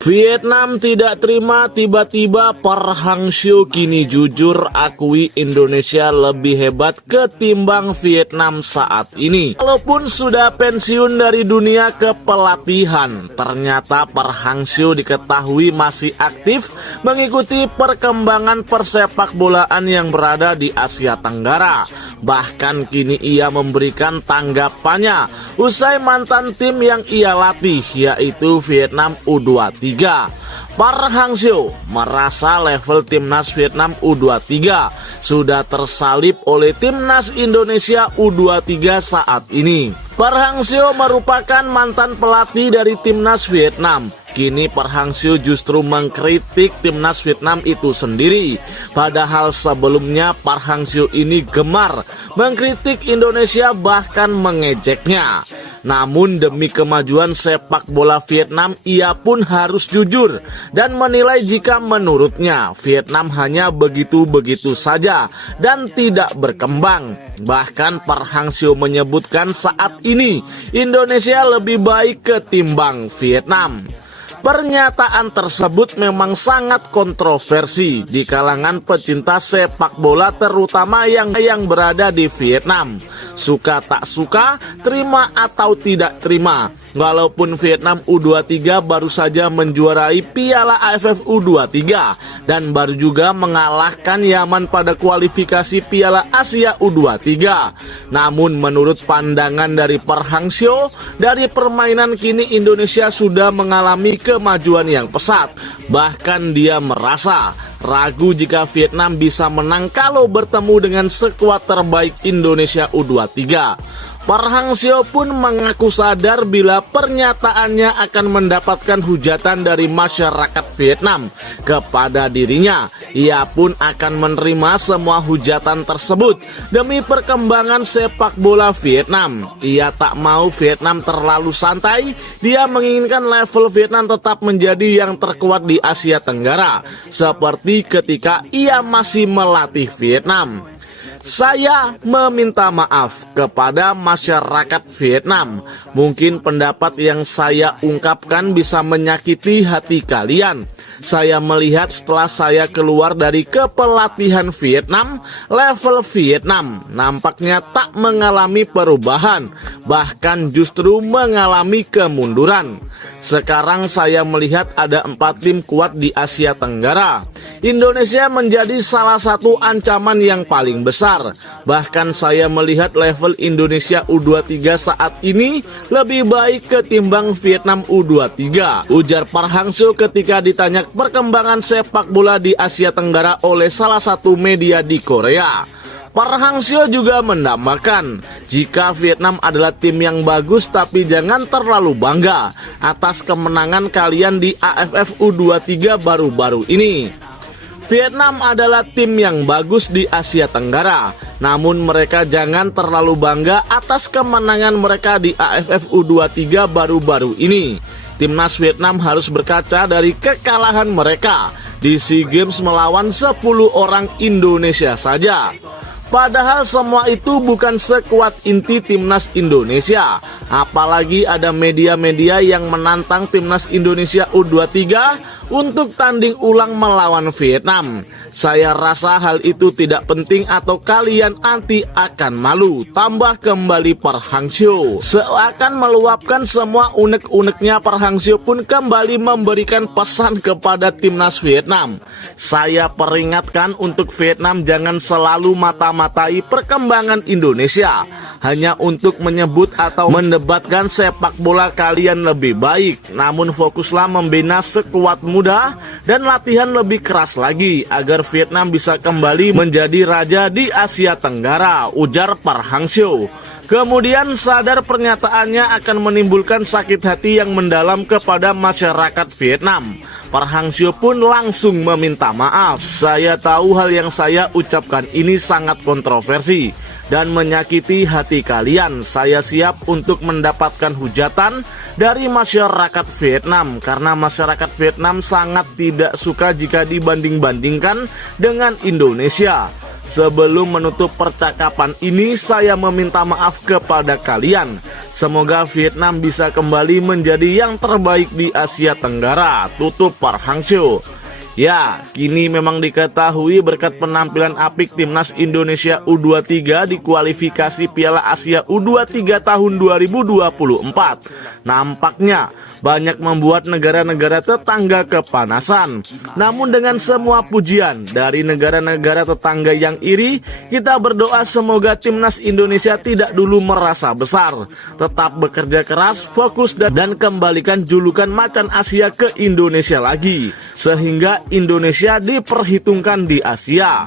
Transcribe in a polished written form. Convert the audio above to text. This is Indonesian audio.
Vietnam tidak terima tiba-tiba Park Hang-seo kini jujur akui Indonesia lebih hebat ketimbang Vietnam saat ini. Walaupun sudah pensiun dari dunia kepelatihan, ternyata Park Hang-seo diketahui masih aktif mengikuti perkembangan persepak bolaan yang berada di Asia Tenggara. Bahkan kini ia memberikan tanggapannya usai mantan tim yang ia latih, yaitu Vietnam U23. Park Hang-seo merasa level timnas Vietnam U23 sudah tersalip oleh timnas Indonesia U23 saat ini. Park Hang-seo merupakan mantan pelatih dari timnas Vietnam. Kini Park Hang-seo justru mengkritik timnas Vietnam itu sendiri. Padahal sebelumnya Park Hang-seo ini gemar mengkritik Indonesia, bahkan mengejeknya. Namun demi kemajuan sepak bola Vietnam, ia pun harus jujur dan menilai jika menurutnya Vietnam hanya begitu-begitu saja dan tidak berkembang. Bahkan Park Hang-seo menyebutkan saat ini Indonesia lebih baik ketimbang Vietnam. Pernyataan tersebut memang sangat kontroversi di kalangan pecinta sepak bola, terutama yang berada di Vietnam. Suka tak suka, terima atau tidak terima. Walaupun Vietnam U23 baru saja menjuarai Piala AFF U23 dan baru juga mengalahkan Yaman pada kualifikasi Piala Asia U23. Namun menurut pandangan dari Park Hang-seo, dari permainan kini Indonesia sudah mengalami kemajuan yang pesat. Bahkan dia merasa ragu jika Vietnam bisa menang kalau bertemu dengan skuad terbaik Indonesia U23. Park Hang-seo pun mengaku sadar bila pernyataannya akan mendapatkan hujatan dari masyarakat Vietnam kepada dirinya. Ia pun akan menerima semua hujatan tersebut demi perkembangan sepak bola Vietnam. Ia tak mau Vietnam terlalu santai. Dia menginginkan level Vietnam tetap menjadi yang terkuat di Asia Tenggara, seperti ketika ia masih melatih Vietnam. Saya meminta maaf kepada masyarakat Vietnam. Mungkin pendapat yang saya ungkapkan bisa menyakiti hati kalian. Saya melihat setelah saya keluar dari kepelatihan Vietnam, level Vietnam nampaknya tak mengalami perubahan, bahkan justru mengalami kemunduran. Sekarang saya melihat ada 4 tim kuat di Asia Tenggara. Indonesia menjadi salah satu ancaman yang paling besar. Bahkan saya melihat level Indonesia U23 saat ini lebih baik ketimbang Vietnam U23, ujar Park Hang-seo ketika ditanya perkembangan sepak bola di Asia Tenggara oleh salah satu media di Korea. Park Hang-seo juga menambahkan, jika Vietnam adalah tim yang bagus, tapi jangan terlalu bangga atas kemenangan kalian di AFF U23 baru-baru ini. Vietnam adalah tim yang bagus di Asia Tenggara, namun mereka jangan terlalu bangga atas kemenangan mereka di AFF U23 baru-baru ini. Timnas Vietnam harus berkaca dari kekalahan mereka di SEA Games melawan 10 orang Indonesia saja. Padahal semua itu bukan sekuat inti timnas Indonesia. Apalagi ada media-media yang menantang timnas Indonesia U23 untuk tanding ulang melawan Vietnam. Saya rasa hal itu tidak penting atau kalian nanti akan malu, tambah kembali Park Hang-seo. Seakan meluapkan semua unek-uneknya, Park Hang-seo pun kembali memberikan pesan kepada timnas Vietnam. Saya peringatkan untuk Vietnam jangan selalu mata-matai perkembangan Indonesia hanya untuk menyebut atau mendebatkan sepak bola kalian lebih baik. Namun fokuslah membina skuad muda dan latihan lebih keras lagi agar Vietnam bisa kembali menjadi raja di Asia Tenggara, ujar Park Hang-seo. Kemudian sadar pernyataannya akan menimbulkan sakit hati yang mendalam kepada masyarakat Vietnam. Park Hang-seo pun langsung meminta maaf. Saya tahu hal yang saya ucapkan ini sangat kontroversi dan menyakiti hati kalian. Saya siap untuk mendapatkan hujatan dari masyarakat Vietnam karena masyarakat Vietnam sangat tidak suka jika dibanding-bandingkan dengan Indonesia. Sebelum menutup percakapan ini, saya meminta maaf kepada kalian. Semoga Vietnam bisa kembali menjadi yang terbaik di Asia Tenggara. Tutup Park Hang-seo. Ya, kini memang diketahui berkat penampilan apik timnas Indonesia U23 di kualifikasi Piala Asia U23 tahun 2024. Nampaknya banyak membuat negara-negara tetangga kepanasan. Namun dengan semua pujian dari negara-negara tetangga yang iri, kita berdoa semoga timnas Indonesia tidak dulu merasa besar. Tetap bekerja keras, fokus dan kembalikan julukan macan Asia ke Indonesia lagi. Sehingga Indonesia diperhitungkan di Asia.